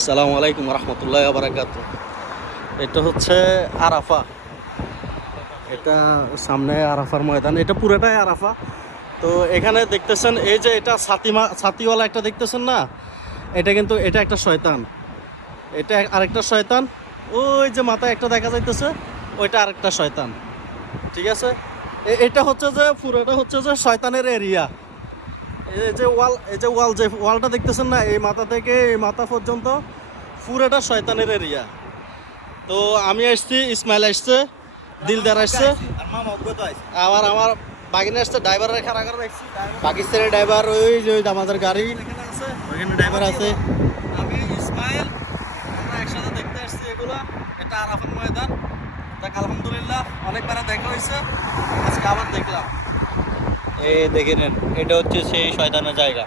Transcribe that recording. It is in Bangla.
আসসালামু আলাইকুম রহমতুল্লাহ বারাকাত। এটা হচ্ছে আরাফা, এটা সামনে আরাফার ময়দান, এটা পুরোটাই আরাফা। তো এখানে দেখতেছেন এই যে এটা ছাতিওয়ালা একটা দেখতেছেন না, এটা কিন্তু এটা একটা শয়তান, এটা আরেকটা শয়তান। ওই যে মাথায় একটা দেখা যাইতেছে, ওইটা আরেকটা শয়তান। ঠিক আছে, এটা হচ্ছে যে পুরোটা হচ্ছে যে শয়তানের এরিয়া। এই যে ওয়ালটা দেখতেছেন না, এই মাথা থেকে এই মাথা পর্যন্ত পুরোটা শয়তানের এরিয়া। তো আমি আসছি, ইসমাইল আসছে, দিলদার আসছে, আমার আমার বাগিনে আসছে, ড্রাইভার খারাপ করে রাখছি, পাকিস্তানি ড্রাইভার, ওই যে আমাদের গাড়ি এখানে আছে, ওইখানে ড্রাইভার আছে, আমি ইসমাইল, আমরা একসাথে দেখতে আসছি এগুলো। এটা আরাফাত ময়দান, দেখ আলহামদুলিল্লাহ অনেকবার দেখা হয়েছে, আজকে আবার দেখলাম। এই দেখে নেন, এটা হচ্ছে সেই শয়তানের জায়গা।